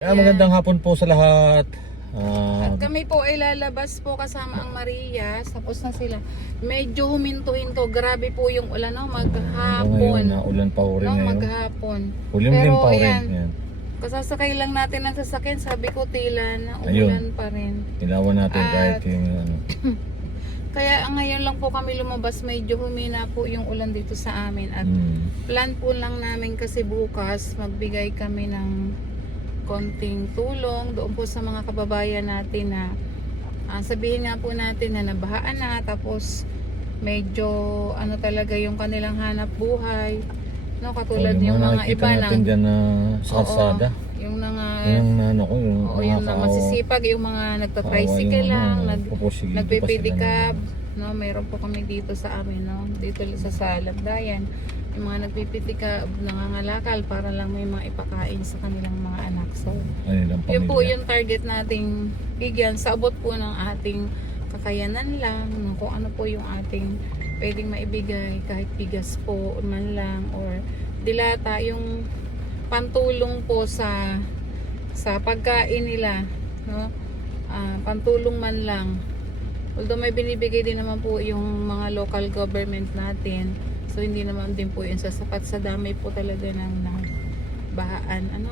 Magandang hapon po sa lahat. At kami po ay lalabas po kasama ang Maria. Tapos na sila. Medyo huminto-hinto. Grabe po yung ulan, no? Maghapon. Ngayon, ulan pa rin No, ngayon. maghapon. Ulim-lim pa rin. ayan, Yan. kasasakay lang natin ang sasakyan. Sabi ko tila na Ayun. ulan pa rin. Ilawan natin kahit yung ano. Kaya ngayon lang po kami lumabas. Medyo humina po yung ulan dito sa amin. At plan po lang namin kasi bukas magbigay kami ng konting tulong doon po sa mga kababayan natin na sabihin nga po natin na nabahaan na, tapos medyo ano talaga yung kanilang hanap buhay, no, katulad yung mga iba natin dyan na sa kalsada. Yung mga Yung ano ko, yung yung mga masisipag, yung mga nagta-tricycle lang, nagpipidikab, no, mayroon po kami dito sa amin, no, dito sa Labdayan, yung mga nagpipitikab, nangangalakal para lang may mga ipakain sa kanilang mga anak. So, yun po yung target nating bigyan sa abot po ng ating kakayanan lang, no, kung ano po yung ating pwedeng maibigay, kahit bigas po man lang or dilata, yung pantulong po sa pagkain nila, no, pantulong man lang. Although may binibigay din naman po yung mga local government natin, so hindi naman din po yun sasapat sa dami po talaga ng bahaan, ano.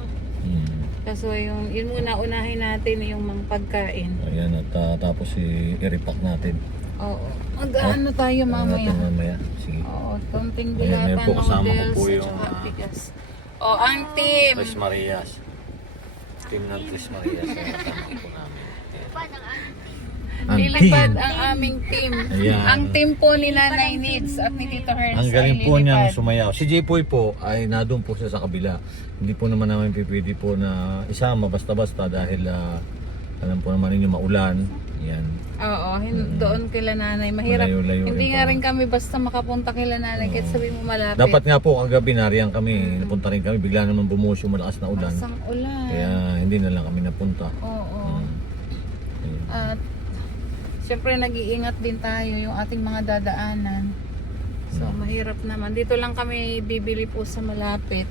Kaso yun muna unahin natin yung mga pagkain. Ayan, at tapos i-repack natin. Oo. Mag-ano tayo mamaya. Sige. Oo, konting Ayan, dilata, po kasama ko noodles, po at yung saka bigas. Oh, ang team. Tres Marias. Team ng Tres Marias. Kasama po namin. Lilipad ang aming team. Ayan. Ang team po ni Nanay Needs at ni Tito Hertz. Ang galing po ay niyang lilipad. sumayaw. Si Jipoy po ay nadun po siya sa kabila. Hindi po naman namin pipili po na isama basta-basta dahil alam po naman ninyo maulan. Yan. Oo, doon kila Nanay. Mahirap. Malayo-layo Hindi rin nga po. rin kami basta makapunta kila Nanay kahit sabi mo malapit. Dapat nga po kagabi nariyan kami, napunta rin kami. Bigla naman bumuhos yung malakas na ulan. Asang ulan. Kaya hindi na lang kami napunta. Oo. Ayun. At syempre nag-iingat din tayo yung ating mga dadaanan. So mahirap naman. Dito lang kami bibili po sa malapit.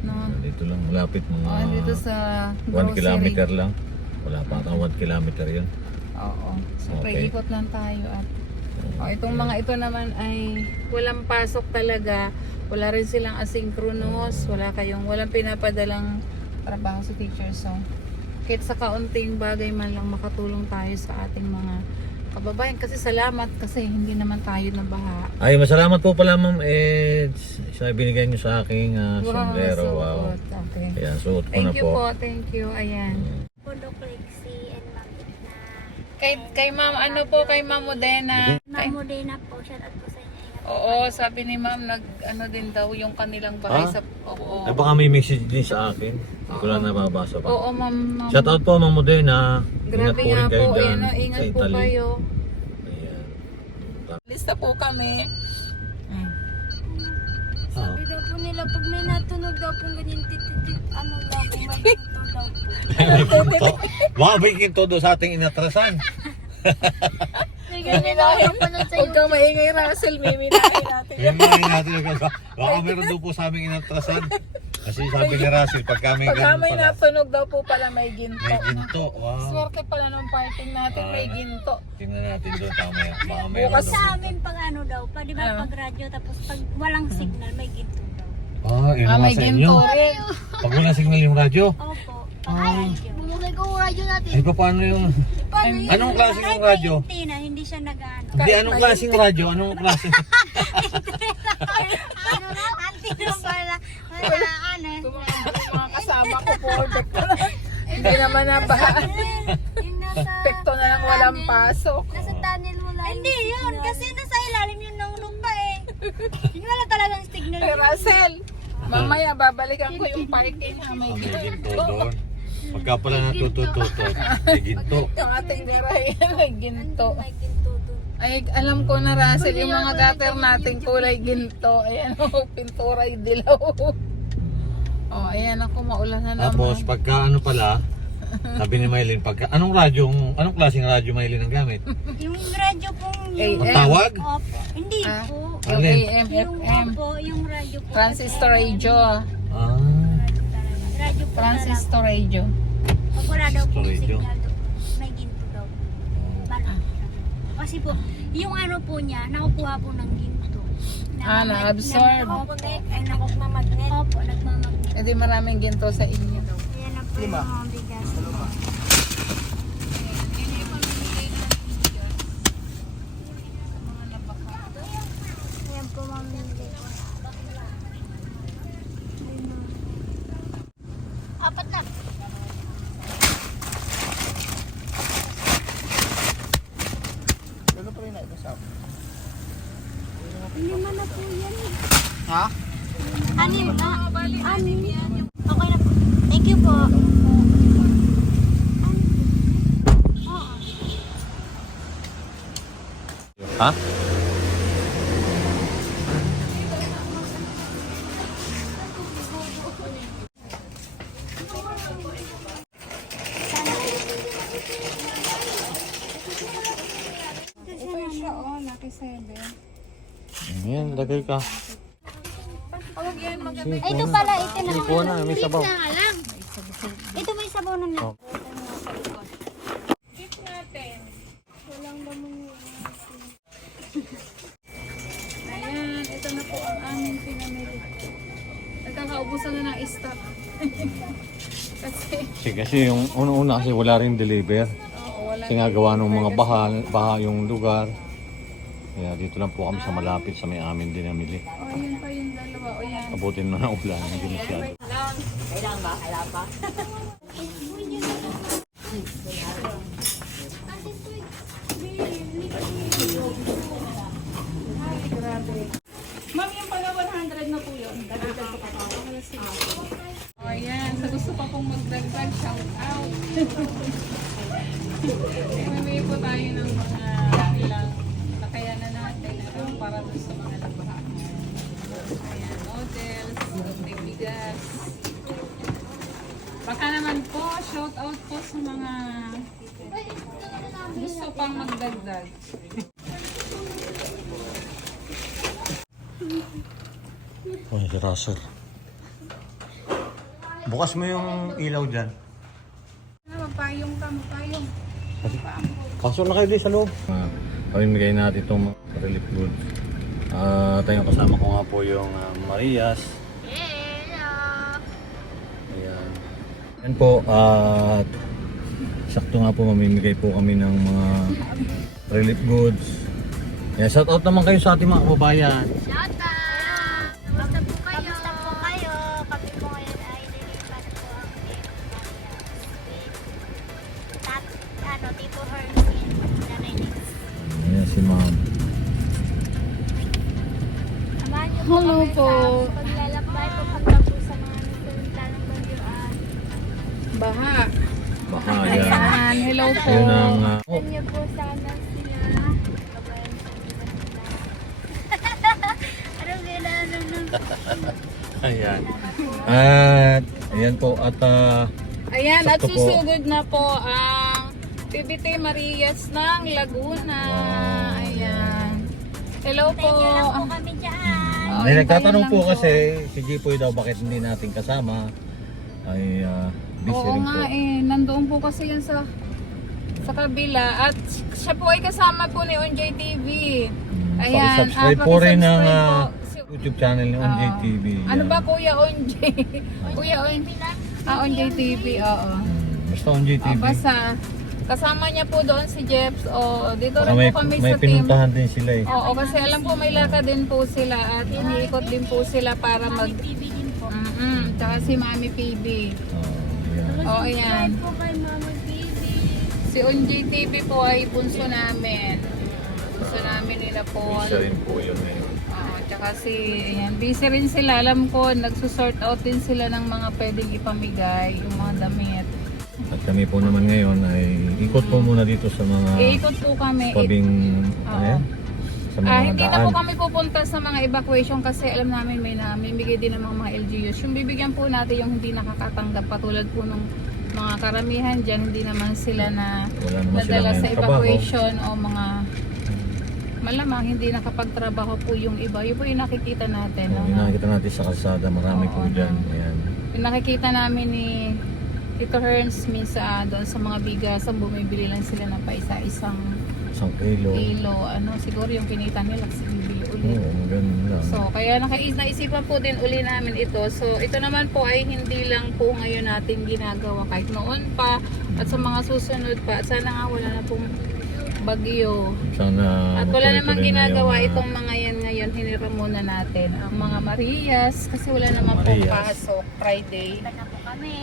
No? Dito lang malapit mga Dito sa 1 grocery. kilometer lang. Wala pa ata 1 kilometer yun. Oo. Siyempre Okay. ikot lang tayo at itong mga ito naman ay walang pasok talaga. Wala rin silang asynchronous, walang pinapadalang trabaho sa teacher. So kahit sa kaunting bagay man lang makatulong tayo sa ating mga kababayan, kasi salamat kasi hindi naman tayo nabaha. Ay, masalamat po pala Ma'am Eds sa binigay niyo sa aking sombrero. Wow. Okay. Ayan, suot ko na Thank you po. po, thank you. Ayan. Puno Lexi and Ma'am Edna. Kay Ma'am, ano po, kay Ma'am Modena. Ma'am Modena po, shout out po sa inyo. Oo, sabi ni Ma'am, ano din daw yung kanilang bahay Ah? sa... Oo. Ay, baka may message din sa akin. Hindi ko lang nababasa pa. Oo, Ma'am. Shout out po Ma'am Modena. Ingat Grabe po nga rin kayo po, dyan ayan, sa ingat po Italy. kayo. Ayan. Lista po kami. Sabi daw po nila, pag may natunog daw po ganyan, ano daw po, may ginto daw po. Baka bigyan todo sa ating inatrasan. May ganyan daw po nun sa Huwag kang maingay, Russell. Miminahin natin. Yan mga natin baka meron doon po sa aming inatrasan. Kasi sabi ni Russell, pagka may Pagka ganun may pala, natunog daw po pala may ginto. may ginto. Wow. Swerte pala ng parting natin, may ginto. Tingnan natin doon mamaya. Baka meron Bukas doon. sa amin pag ano daw, pa, di ba Ano? pag radyo, tapos pag walang signal, may ginto daw. Yun Ah, naman may sa inyo. ginto rin. Pag walang signal yung radyo. Opo, pag radyo. Bumugay ko radyo natin. Ay, paano yung... Paano yun? Anong klaseng Kahit yung radyo? may antenna, hindi siya nag-ano. Hindi, anong klaseng radyo? Anong klaseng... Ano na? Antenna pala. Wala, ano. Mga kasama ko po. Hindi naman nabaha. Yung nasa... Pekto na lang walang pasok. Nasa tunnel mo lang. Hindi yun, kasi nasa ilalim yun ng lupa eh. Yun wala talagang signal. Hey, Russell, mamaya babalikan ko yung parking ha, may May ginto ginto. doon. Pagka pala natutututot, may ginto. Yung ating nirayan, may ginto. May ginto doon. Ay, alam ko na, Russell, yung mga gutter natin kulay ginto. Ayan o, pintura yung dilaw. Oh, ayan ako, maulan na naman. Tapos pagka ano pala, sabi ni Maylin, pagka anong klaseng radyo Maylin ang gamit? Yung radyo pong AM. yung... Tawag? Opo. Hindi Ah. po. Yung Alin? AM, Yung FM, opo, yung radyo po. transistor radio. Ah, radyo po Transistor radio. Pag wala daw po Radio. signal daw, may ginto daw. Parang, kasi po, yung ano po niya, nakukuha po ng ginto. Na-absorb. Nagmamagnet. Opo, nagmamagnet. E di maraming ginto sa inyo. Ayan na po yung mga bigas. Ayan po mamili. Apat na. Lima na po yan. Ha? Anim na. Anim. Okay na po. Thank you po. Oo. Ha? Okay siya, oh. Lucky 7. Ayan, lagay ka. Huwag yan, maganda. Ay, ito pala. Ito na. Ito na, may sabaw. Na nga lang. Ito may sabaw na na. Oh. Tip natin. Walang laman yung Ayan, ito na po ang aming pinamili. Nagkakaubusan na ng stock. Kasi yung una-una kasi wala rin deliver. Oo, wala. Kasi nga gawa ng mga baha yung lugar. Kaya dito lang po kami sa malapit sa may amin din namili. Oh, yun pa yung dalawa. O yan. Abutin mo na ulan, hindi masyado. Ma'am, yung pala 100 na po yun. Dagdagan ko pa po. O yan, sa gusto pa pong magdagdag, shout out. Mamili po tayo ng mga ilang nakayanan natin para doon sa mga labahan. Ayan, noodles, may bigas. Baka naman po, shout out po sa mga gusto pang magdagdag. Ay, si Russell. Bukas mo yung ilaw dyan. Mapayong ka, mapayong. Pasok na kayo din sa loob. Pamimigay natin itong relief goods. Tayong kasama ko nga po yung Marias. Ayan. Yan po, at sakto nga po mamimigay po kami ng mga relief goods. Yan, shout out naman kayo sa ating mga kababayan. Shout out! Kamusta po kayo? Kamusta po kayo? Kami po ngayon ay nilipat po ang Tito Hermie, Nanay Nix. Ayan si ma'am. Samahan niyo po Hello kami po. sa paglalakbay po punta po sa mga nagsasalang bagyuan. Baha. Baka yan. Ayan, hello po. Yun ang Alam niyo po sana sila. Kabayan sa nila. Anong kailangan nun? ayan. At ayan po at Ayan, at sakto po. susugod na po ang PBT Marias ng Laguna. Wow. Ayan. Hello po. Tingnan lang po kami dyan. Oh, May nagtatanong hintayin po lang kasi si Jipoy daw bakit hindi natin kasama ay busy Oo rin nga po. nandoon po kasi yan sa kabila at siya po ay kasama po ni Onjay TV. Ayan, Pakisubscribe po rin ng pakisubscribe po. YouTube channel ni Onjay TV. Ano Yan. ba Kuya Onjay? Kuya Onjay. Onjay TV, oo. Basta Onjay TV. Basta kasama niya po doon si Jeps. O dito Baka rin po kami may sa team. pinuntahan din sila eh. Oo, kasi alam po may lakad din po sila at iniikot din po sila para mag... TV din po. Tsaka si Mami PB. Yan. Oo, ayan. Subscribe po kay Mama TV. Si Onjay TV po ay bunso namin. Bunso namin nila po. Isa rin po yun eh. Tsaka si, ayan, busy rin sila. Alam ko, nagsusort out din sila ng mga pwedeng ipamigay, yung mga damit. At kami po naman ngayon ay ikot po muna dito sa mga Iikot po kami. tabing ayan, sa mga Hindi na daan. po kami pupunta sa mga evacuation kasi alam namin may namimigay din ng mga LGUs. Yung bibigyan po natin yung hindi nakakatanggap patulad po ng mga karamihan dyan, hindi naman sila na Wala naman sila nadala sa ngayong trabaho. evacuation o mga malamang hindi nakapagtrabaho po yung iba. Yun po yung nakikita natin. Yung nakikita natin sa kalsada, marami po Oo, dyan. Ayan. Yung nakikita namin ni Tito Herms minsan doon sa mga bigasan, bumibili lang sila ng pa isa-isang Isang kilo. kilo. Ano, siguro yung kinita nila kasi bibili ulit. Oo, ganun lang. So, kaya naisipan po din uli namin ito. So, ito naman po ay hindi lang po ngayon natin ginagawa kahit noon pa at sa mga susunod pa. At sana nga wala na pong bagyo. Sana At wala namang matuloy-tuloy na ginagawa yung, itong mga yan ngayon. Hiniram muna natin ang mga Marias kasi wala naman pong Marias. pasok Friday. Iba na po kami.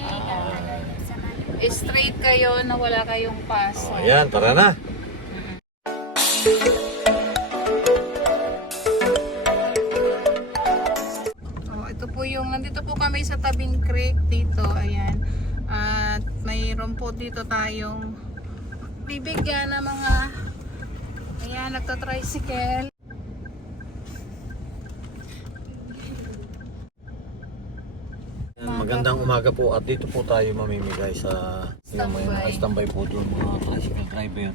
Straight kayo na wala kayong pasok. Ayan, tara na. Ito po yung, nandito po kami sa Tabing Creek dito, ayan. At mayroon po dito tayong bibigyan ng mga, ayan, nagta-tricycle. Magandang umaga po at dito po tayo mamimigay sa standby po doon mga tricycle driver.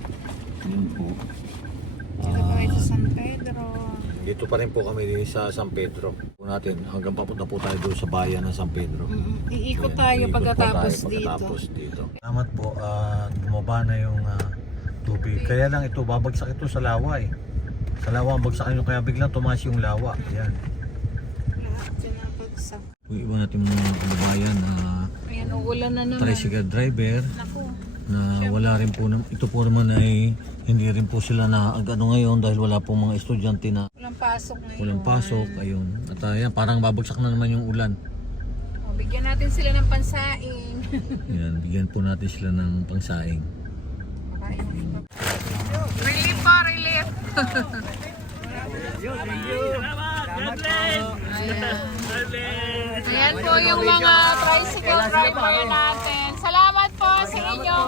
Yun po. Dito po kayo sa San Pedro. Dito pa rin po kami sa San Pedro. Po natin hanggang papunta po tayo doon sa bayan ng San Pedro. Iikot Ayan, tayo iikot po pagkatapos tayo dito. pagkatapos dito. Salamat po at bumaba na yung tubig. Kaya lang ito babagsak ito sa lawa eh. Sa lawa ang bagsakin nyo kaya biglang tumaas yung lawa. Ayan. Lahat pinapagsak. Yung iba natin mga kababayan na Ayan, uulan na naman. tricycle driver Naku. na wala rin po ito po naman ay hindi rin po sila na ano ngayon dahil wala po mga estudyante na Walang pasok ngayon. walang pasok. Ayun. At ayan, parang babagsak na naman yung ulan. Bigyan natin sila ng pansaing. Ayan, bigyan po natin sila ng pangsaing. Relief pa, relief. Ayan po yung mga tricycle driver natin. Salamat po sa inyo.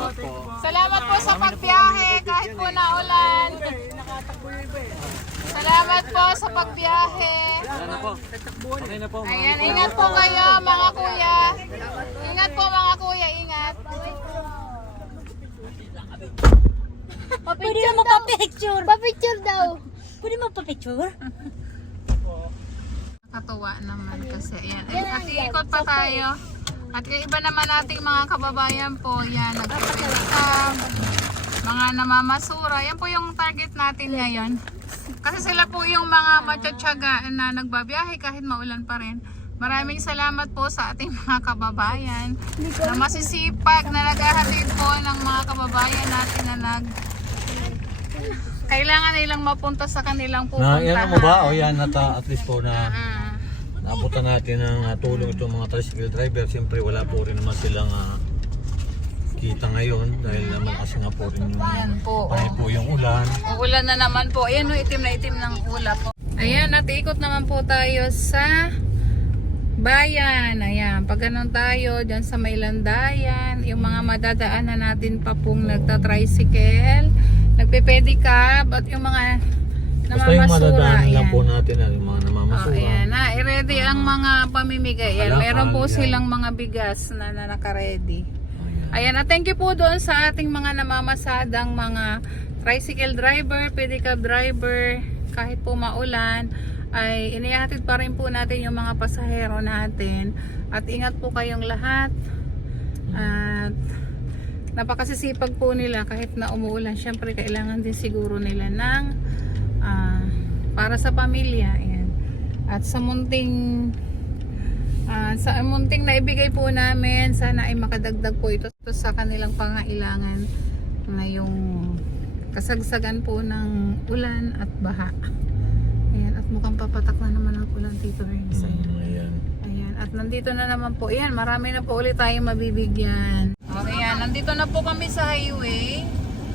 Salamat po sa pagbiyahe kahit po na ulan. Salamat po sa pagbiyahe. Ayan, ingat po kayo mga kuya. Ingat po mga kuya, ingat. Pwede mo pa-picture. Pa-picture daw. Pwede mo pa-picture? Katuwa naman kasi ayan. At iikot pa tayo. At yung iba naman nating mga kababayan po, yan, nagpapakita, mga namamasura. Yan po yung target natin ngayon. Kasi sila po yung mga matsatsaga na nagbabiyahe kahit maulan pa rin. Maraming salamat po sa ating mga kababayan na masisipag na naghahatid po ng mga kababayan natin na kailangan nilang mapunta sa kanilang Na, pupuntahan. yan mo ba? O yan, at least po na Ah. naabutan natin ng tulong itong mga tricycle driver. Siyempre wala po rin naman silang kita ngayon dahil malakas nga po rin yung Ayan po. panay po yung ulan. Ulan na naman po. Ayan o, itim na itim ng ulap po. Ayan, at ikot naman po tayo sa bayan. Ayan, pag ganun tayo dyan sa Maylandayan, yung mga madadaanan natin pa pong nagta-tricycle, nagpe-pedicab, at yung mga Basta yung namamasura. madadaanan lang Ayan. po natin yung mga Oh, namamasura. ayan na, i-ready ang mga pamimigay. Ayan, Kalakal, meron po yan. silang mga bigas na naka-ready. Ayan, at thank you po doon sa ating mga namamasadang mga tricycle driver, pedicab driver, kahit po maulan, ay inihatid pa rin po natin yung mga pasahero natin. At ingat po kayong lahat. At napakasisipag po nila kahit na umuulan. Syempre, kailangan din siguro nila ng para sa pamilya. Ayan. At sa munting na ibigay po namin, sana ay makadagdag po ito sa kanilang pangailangan ngayong kasagsagan po ng ulan at baha. Ayan, at mukhang papatak na naman ang ulan, Tito Hermes. Ayan. Ayan, at nandito na naman po. Ayan, marami na po ulit tayong mabibigyan. Okay, ayan, nandito na po kami sa highway.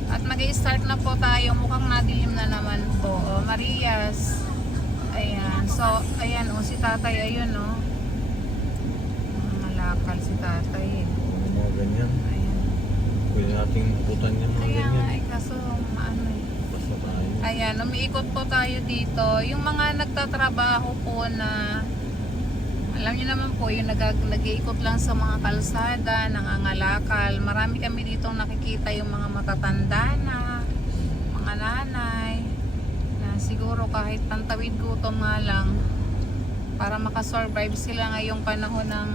At mag-i-start na po tayo. Mukhang nadilim na naman po. O, Marias. Ayan, so, ayan o, si tatay, ayun o. Malakal si tatay. Mga ganyan. Ayan. Pwede nating iputan yung mga Kaya nga, ganyan. kaso, maano eh. Basta tayo. Ayan, umiikot po tayo dito. Yung mga nagtatrabaho po na, alam niyo naman po, yung nag-iikot lang sa mga kalsada, nangangalakal. Marami kami dito nakikita yung mga matatanda na, mga nanay, na siguro kahit tantawid gutom nga lang, para makasurvive sila ngayong panahon ng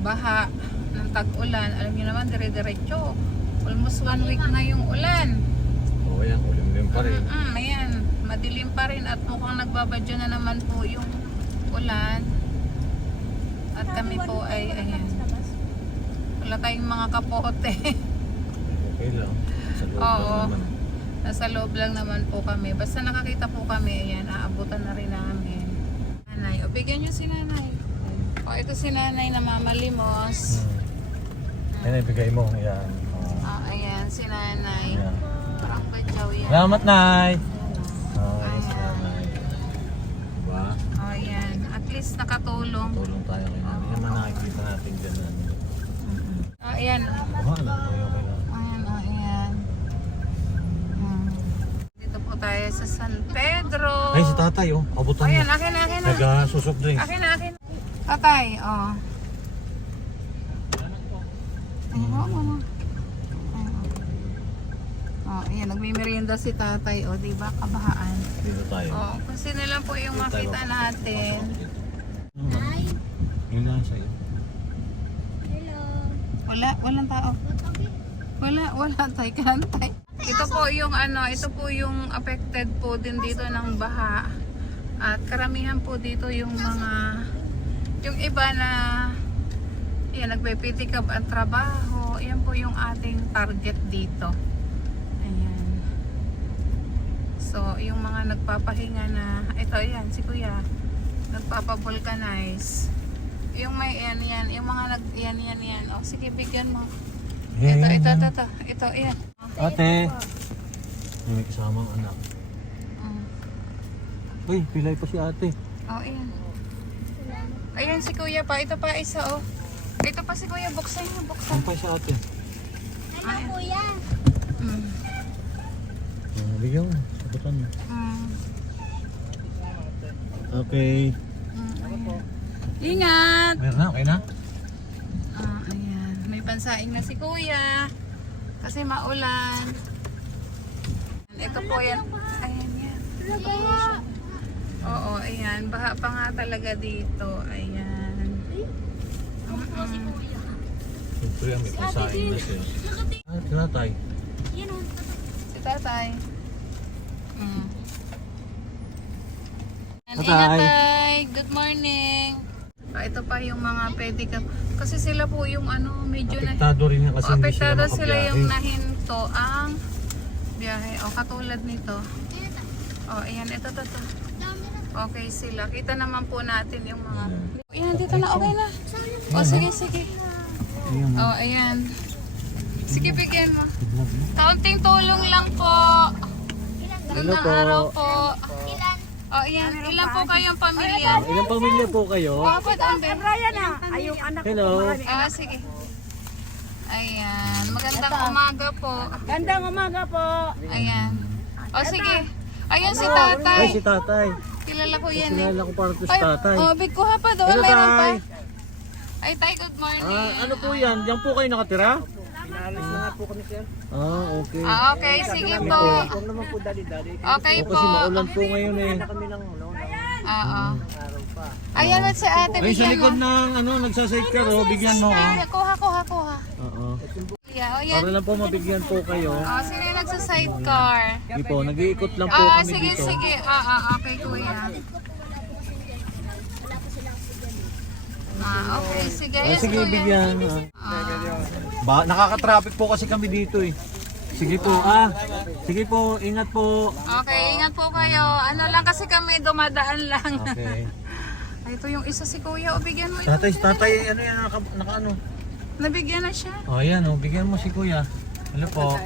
baha ng tag-ulan. Alam niyo naman, dire-diretso. Almost 1 week na yung ulan. Oo, yan. Ulim-ulim pa rin. Ayan, madilim pa rin at mukhang nagbabadyo na naman po yung ulan. At kami po ay, ayan, wala tayong mga kapote. Okay lang. Sa loob Oo. lang naman. Nasa loob lang naman po kami. Basta nakakita po kami, ayan, aabutan na rin namin. Nanay, o bigyan nyo si nanay. O, ito si nanay na mamalimos. Yan, ibigay mo. Yan. Ayan, si nanay. Yan. Parang batyaw yan. Salamat, Nay! Yan si Nanay. Diba? O, ayan. At least nakatulong. Tulong tayo kay Nanay. Yan naman nakikita natin dyan. Ayan. Wala. Okay lang. Ayan, ayan. Dito po tayo sa San Pedro. Ay, si tatay, oh. Abutan Ayan, mo. akin na. Nag-susok drinks. Akin. Tatay, oh. Ayan, oh. Oh, ayan, nagmimerienda si tatay, oh, di ba? Kabahaan. Dito tayo. Oh, kasi na lang po yung makita natin. Yun lang sa'yo. Hello. Walang tao. Wala tay, kantay. Ito po yung ito po yung affected po din dito ng baha. At karamihan po dito yung iba na yan, nagpipitikab ang trabaho. Yan po yung ating target dito. Ayan. So, yung mga nagpapahinga na, ito yan, si kuya, nagpapavulcanize. Yung may yan, yung mga yan. O, sige, bigyan mo. Ito, yan. Ate! May kasamang anak. Uy, pilay pa si ate. Oh, ayan. Ayan si kuya pa. Ito pa isa, oh. Ito pa si kuya. Buksan niyo, buksan. Sampay si ate. Ano kuya? Bigyan mo. Sabutan mo. Mm. Okay. Ayan. Ingat! Meron na, okay na? Ayan. May pansaing na si kuya. Kasi maulan. Ito po yan. Ayan yan. Oo, ayan. Baha pa nga talaga dito. Ayan. Siyempre, may pasain na siya. Ah, tinatay. Si tatay. Tatay. Ingat tay. Good morning. Ito pa yung mga pedicab. Kasi sila po yung medyo na... Apektado rin yan kasi hindi Apektado sila makabiyahe. yung nahinto ang biyahe. O, katulad nito. O, ayan. Ito. Okay sila. Kita naman po natin yung mga... Ayan, dito na. Okay na. O, sige. Ayan, O, ayan. Sige, bigyan mo. Kaunting tulong lang po. Hello Gandang po. araw po. O, ayan. Ilan po kayong pamilya? Ilang pamilya po kayo? Apat ang Brian na. Hello. Sige. Ayan. Magandang umaga po. Gandang umaga po. Ayan. O, sige. Ayan si Ay, tatay. si tatay. Kilala ko yan eh. Kilala ko parang to si Ay, tatay. big kuha pa doon. Hello, Mayroon pa. tay. Ay, tay, good morning. Ano po yan? Diyan po kayo nakatira? Pinalis na nga po kami sir. Okay. Okay, sige po. Huwag naman po dali-dali. Okay O, po. kasi maulan po ngayon eh. Kami lang ulo. Oo. Araw pa. Ayan at si ate. Ay, sa Bigyan likod mo. ng nagsa-sidecar bigyan mo. Sige, kuha. Oo. Yeah, o yan. Para lang po mabigyan po kayo. Sino yung nagsa-sidecar? Hindi po, nag-iikot lang po kami Sige. dito. Okay, kuya. Okay, sige. Yes, Sige, kuya. bigyan. Nakaka-traffic po kasi kami dito eh. Sige po, Sige po, ingat po. Okay, ingat po kayo. Ano lang kasi kami dumadaan lang. Okay. Ay, ito yung isa si kuya. O, bigyan mo ito. Tatay, ano yan, naka-ano? Nabigyan na siya. O, ayan o, bigyan mo si kuya. Hello po.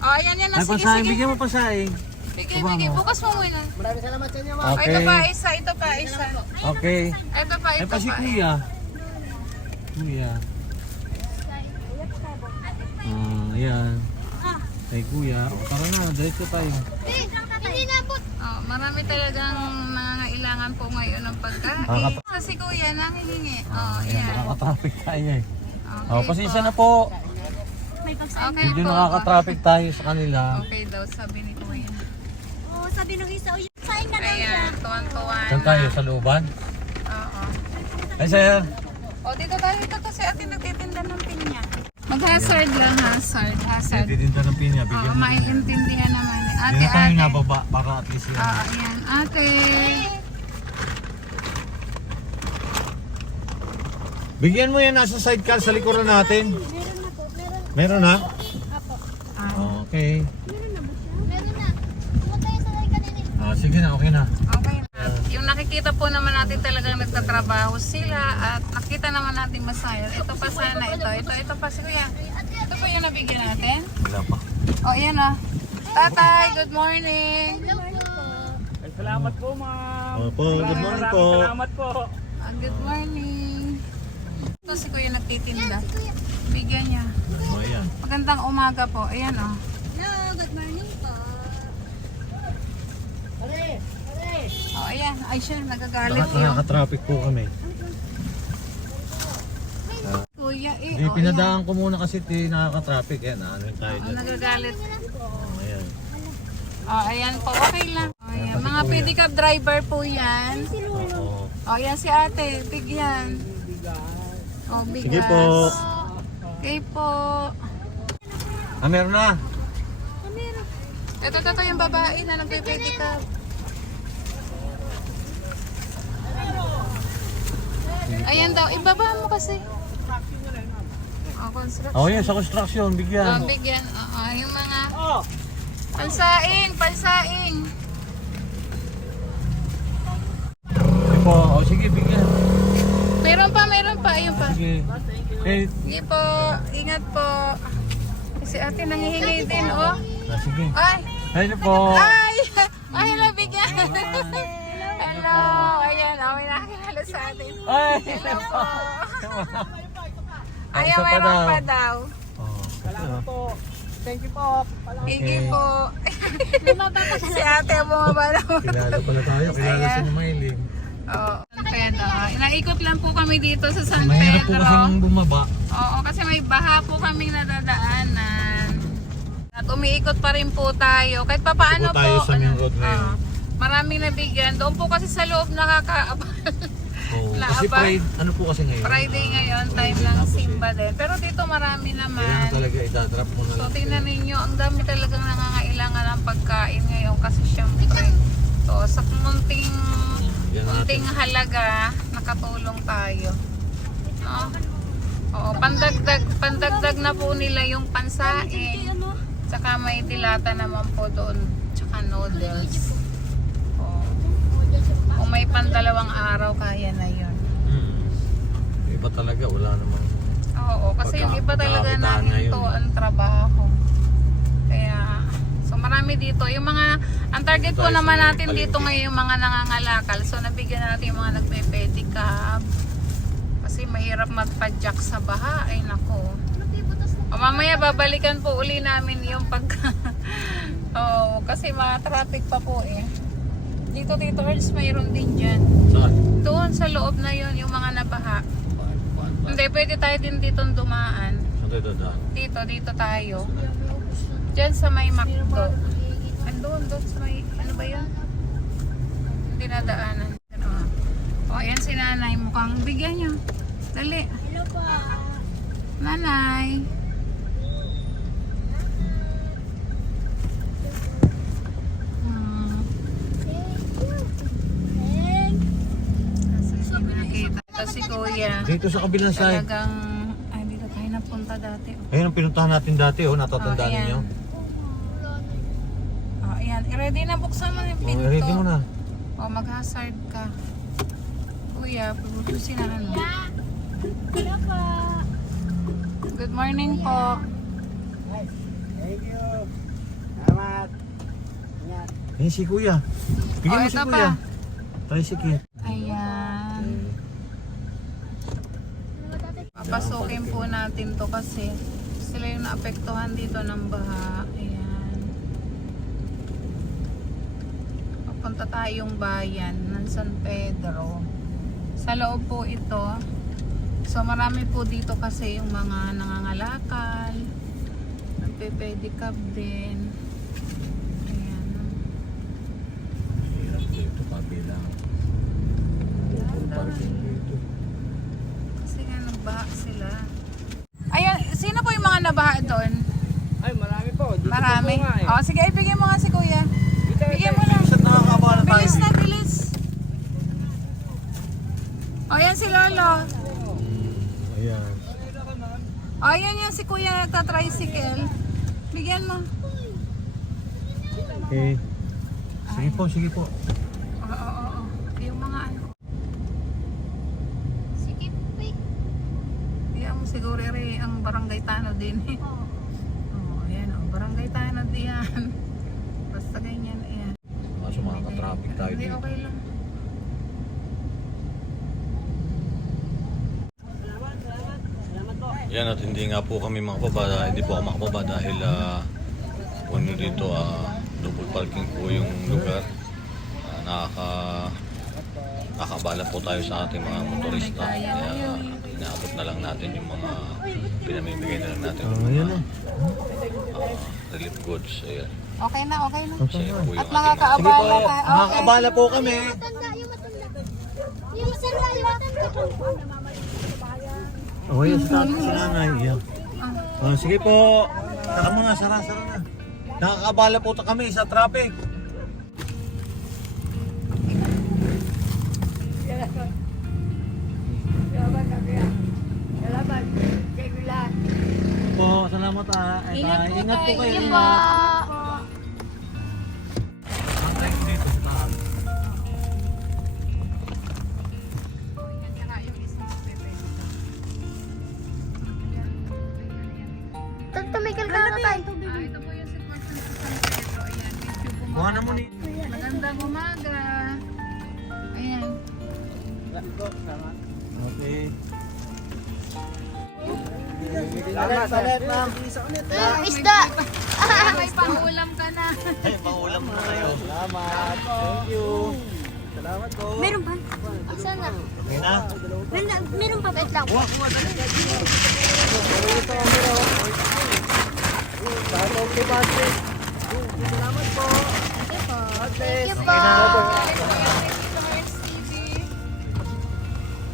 O, ayan yan na. Ay, Sige, pasaing, sige. bigyan mo pasaing. Bigay. Bukas mo muna. Maraming salamat sa inyo. O, ito pa isa. Okay. Ito pa. Ay, pa si kuya. Kuya. Ayan. Ay, kuya. O, tara na, diretso tayo. Hindi na po. Marami talagang nangangailangan po ngayon ng pagkain. Kasi kuya, nangihingi. Ayan. Nakaka-traffic tayo eh. Okay Pasensya na po. Okay Medyo po. nakaka-traffic tayo sa kanila. Okay daw, sabi ni kuya. Oo, sabi nung isa, saing na daw siya. Ayan, tuwan-tuwan. Saan tayo? Sa looban? Oo. Ay, sir. O, dito tayo. Ito to si ate nagtitinda ng pinya. Mag-hazard lang, hazard. Titinda ng pinya, Oo, bigyan mo. maintindihan naman. Ate, Yan tayo ate. nababa para at least yan. Ayan, ate. Bigyan mo yan nasa sidecar sa likuran natin. Meron na po, Meron na? Apo. Okay. Meron na ba siya? Meron na. Pumunta yung sanay kanina. Sige na, okay na. Okay. At yung nakikita po naman natin talagang nagtatrabaho sila at nakita naman natin masaya. Ito pa sana, ito pa si Kuya. Ito pa yung nabigyan natin. Wala pa. O, yan o. Tatay, good morning. Hello po. Salamat po, ma'am. Opo, good morning po. Salamat po. Good morning. Ito si Kuya nagtitinda. Bigyan niya. O, ayan. Magandang umaga po. Ayan o. Hello, good morning po. O, ayan. Ay siya, nagagalit yun. Nakaka-traffic po kami. Kuya, eh. Di, O, ayan. pinadaan ko muna kasi nakaka-traffic. Yan, ano yung tayo O, dyan. nagagalit. Ayan. O, ayan po. Okay lang. O, ayan. Mga pedicab driver po yan. Oo. O, ayan si ate. Bigyan. O, bigas. Sige po. Okay po. Meron na. Ito yung babae na nagpe-pedicab. Ayan daw, ibaba mo kasi. Construction. Oh, yan, sa construction, bigyan. Bigyan. Oo, yung mga pansaing. Sige po, sige, bigyan. Meron pa. Ayun pa. Sige. Okay. Sige po, ingat po. Si ate nangihingi din, oh. Sige. Ay! Hello po. Ay, hello, bigyan. Hello, ayan, may nakakilala sa atin. Ay! Hello po. Ay, Ayaw, isa pa meron daw. pa daw. Oh, Salamat po. Thank you po. Sige po. Si ate ang bumaba naman. kilala pala tayo. Kilala Ayan. si Maylin. Oo, San Pedro. Inaikot lang po kami dito sa San Mahirap po kasi Pedro. nung bumaba. Oo, kasi may baha po kaming nadadaanan. At umiikot pa rin po tayo. Kahit pa paano Hindi po tayo po. sa main road ngayon. Maraming nabigyan. Doon po kasi sa loob nakakaabang. Oo. Kasi Naabang. Friday, ano po kasi ngayon? Friday ngayon, time ng Simba din. Pero dito marami Kaya naman. talaga idadrop mo na So lang. tingnan ninyo, ang dami talagang nangangailangan ng pagkain ngayon kasi syempre. So sa Yan natin. munting halaga, nakatulong tayo. No? Oo, pandagdag na po nila yung pansaing. Tsaka may dilata naman po doon. Tsaka noodles. Oo. Kung may pandalawang araw, kaya na yun. Iba talaga, wala namang... Oo, kasi yung iba talaga pagkakitaan na yun. nahinto ang trabaho. Kaya, so marami dito. Yung mga, ang target po Tayo sa naman may natin dito palengke. ngayon yung mga nangangalakal. So nabigyan natin yung mga nagpe-pedicab. Kasi mahirap magpa-jack sa baha. Ay nako. O, mamaya babalikan po uli namin yung pagka... Oo, kasi traffic pa po eh. Dito, Tito Ernst, mayroon din dyan. Saan? Doon sa loob na yun, yung mga nabaha. Hindi, pwede tayo din dito dumaan. Saan tayo dadaan? Dito tayo. Diyan sa may McDo. Andun, doon sa may, ano ba yun? Dinadaanan. O, ayan si nanay. Mukhang bigyan nyo. Dali. Hello po. Nanay. Ito si Kuya. Dito sa kabilang side. Talagang, ay dito tayo napunta dati. Ayun ang pinuntahan natin dati, oh. Natatandaan Oh, ayan. ninyo. Ayan, i-ready na, buksan mo yung pinto. Ready mo na. O, mag-hazard ka. Kuya, pagbubusin na ano. Hello po. Good morning po. Thank you. Salamat. Ingat. Ayun si Kuya. Bigyan Oh, mo si ito Kuya. pa. Tricycle. Ayan. Papasukin po natin to kasi sila yung naapektuhan dito ng baha. Ayan. Papunta tayong bayan ng San Pedro. Sa loob po ito. So marami po dito kasi yung mga nangangalakal. Nagpe-pedicab din. Ayan. Hirap dito, kabilang. Parking dito. Kasi nga marami. Oh, sige, ibigay mo nga si kuya. Bigyan mo lang. Sa nakakabala tayo. Bilis na, bilis. O, yan si Lolo. Ayan. O, yan yung si kuya nagta-tricycle. Bigyan mo. Okay. Sige po, sige po. Oo. Yung mga ano. Sige, wait. Yan mo siguro rin ang barangay Tano din. Oh, ayan o. Barangay Tano diyan. Basta ganyan, ayan. Kaso mga ka-traffic tayo Hindi, dito. okay lang. Yan at hindi nga po kami makababa, hindi po ako makababa dahil ano dito, double parking po yung lugar. Nakakabala po tayo sa ating mga motorista. Kaya inaabot na lang natin yung mga pinamimigay na lang natin yung mga relief goods. Ayan. Okay na, okay na. Sa'yo po yung At ating makakaabala tayo. Okay. Nakakabala po kami. Matanda, yung matanda. Yung matanda, yung matanda. Oh, yan sa nanay. Yeah. Sige po. Saka mga sara-sara na. Nakakabala po kami sa traffic. Po, salamat Ingat po kayo. Ingat. Pa. Antay ko dito sa taas. Tumigil ka na tayo. Ito po yung sitwasyon sa San Pedro. Ayan, medyo Kuha na mo ni. magandang umaga. Ayan. Okay. Isda. May pangulam ka na. Ay, paulam na kayo. Meron pa? Isa na. Okay na? Meron pa. Wait lang. Thank you po.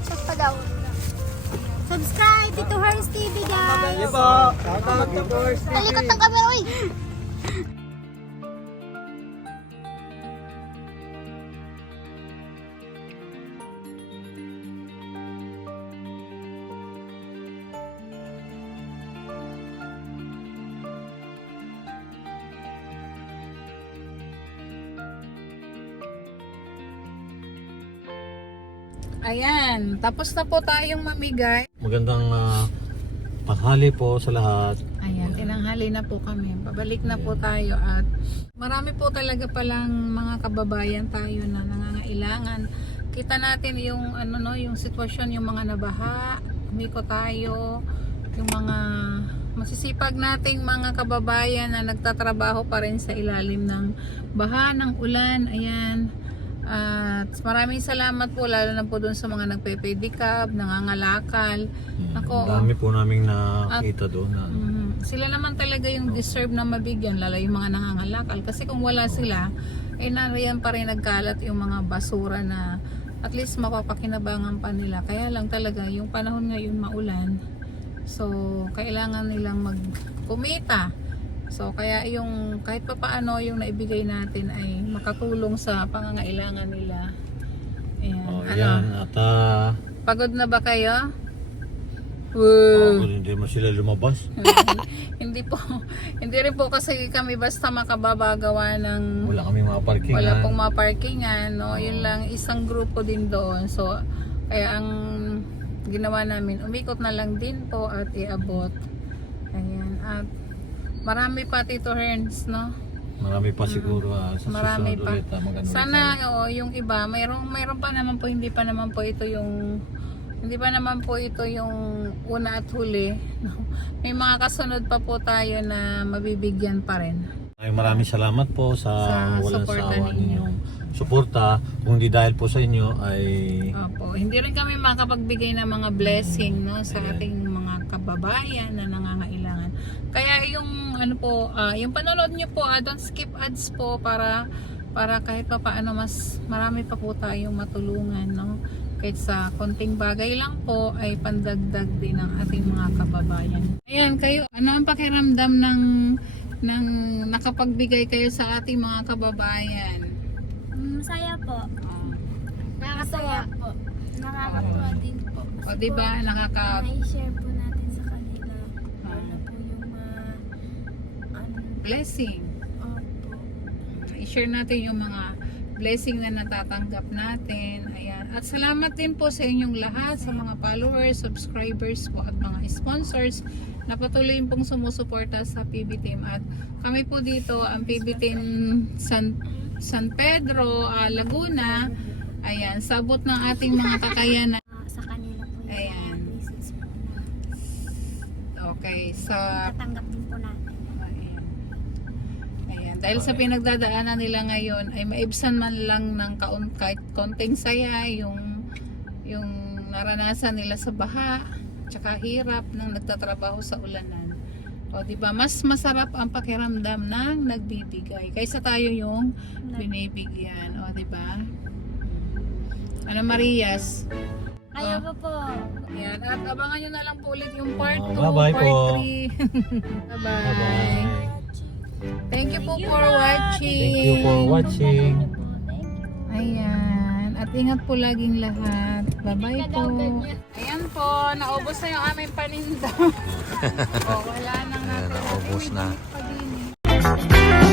Saan pa daw? Subscribe to Hers TV, guys. Talikot ng camera, uy. Ayan, tapos na po tayong mamigay. Magandang tanghali po sa lahat. Ayan, tinanghali na po kami. Pabalik na po tayo at marami po talaga palang mga kababayan tayo na nangangailangan. Kita natin yung ano no, yung sitwasyon, yung mga nabaha, umiko tayo, yung mga masisipag nating mga kababayan na nagtatrabaho pa rin sa ilalim ng baha, ng ulan. Ayan. At maraming salamat po lalo na po dun sa mga nagpe-pedicab, nangangalakal. Ako, Dami po naming nakita doon. sila naman talaga yung deserve na mabigyan, lalo yung mga nangangalakal. Kasi kung wala sila, eh nariyan pa rin nagkalat yung mga basura na at least mapapakinabangan pa nila. Kaya lang talaga yung panahon ngayon maulan. So, kailangan nilang magkumita. So, kaya yung kahit pa paano yung naibigay natin ay makatulong sa pangangailangan nila. Ayan. Oh, Ano? yan. At Pagod na ba kayo? Woo! hindi mo sila lumabas. Hindi rin po kasi kami basta makababagawa ng Wala kami mga parking. wala pong maparkingan, no? Yun lang, isang grupo din doon. So, kaya ang ginawa namin, umikot na lang din po at iabot. Ayan. At marami pa, Tito Herns, no? Marami pa siguro sa Marami susunod pa. ulit. Sana, yung iba, mayroon pa naman po, hindi pa naman po ito yung una at huli. No? May mga kasunod pa po tayo na mabibigyan pa rin. Ay, maraming salamat po sa walang suporta sawa ninyo. ninyong suporta. Kung di dahil po sa inyo ay Opo, hindi rin kami makapagbigay ng mga blessing, no, sa ating mga kababayan na nangangailangan. Kaya yung ano po, yung panonood niyo po, don't skip ads po para kahit pa paano mas marami pa po tayong matulungan, no. Kahit sa konting bagay lang po ay pandagdag din ng ating mga kababayan. Ayan, kayo, ano ang pakiramdam ng nang nakapagbigay kayo sa ating mga kababayan? Masaya po. Oh. Nakakatuwa po. Nakakatuwa din po. O di ba Mai-share po natin sa kanila. Wala po yung blessing. Opo. I-share natin yung mga blessing na natatanggap natin. Ayan. At salamat din po sa inyong lahat, sa mga followers, subscribers po at mga sponsors na patuloy pong sumusuporta sa PB Team. At kami po dito, ang PB Team San Pedro, Laguna. Ayan, sabot ng ating mga kakayanan. Sa kanila po yung Ayan. blessings po na Okay, so tatanggap din po natin. ayan, dahil sa pinagdadaanan nila ngayon ay maibsan man lang ng kahit konting saya yung naranasan nila sa baha tsaka hirap ng nagtatrabaho sa ulanan. O di ba mas masarap ang pakiramdam ng nagbibigay kaysa tayo yung binibigyan. O di ba? Ano Marias? Kayo po. Ayan, at abangan nyo na lang po ulit yung part 2, Bye-bye part po. 3. Bye-bye. Bye-bye. Thank you po for watching. Thank you for watching. Ayan. At ingat po laging lahat. Bye-bye po. Ayan po, naubos na yung aming paninda. Wala nang natin. Naubos na. Pag-init.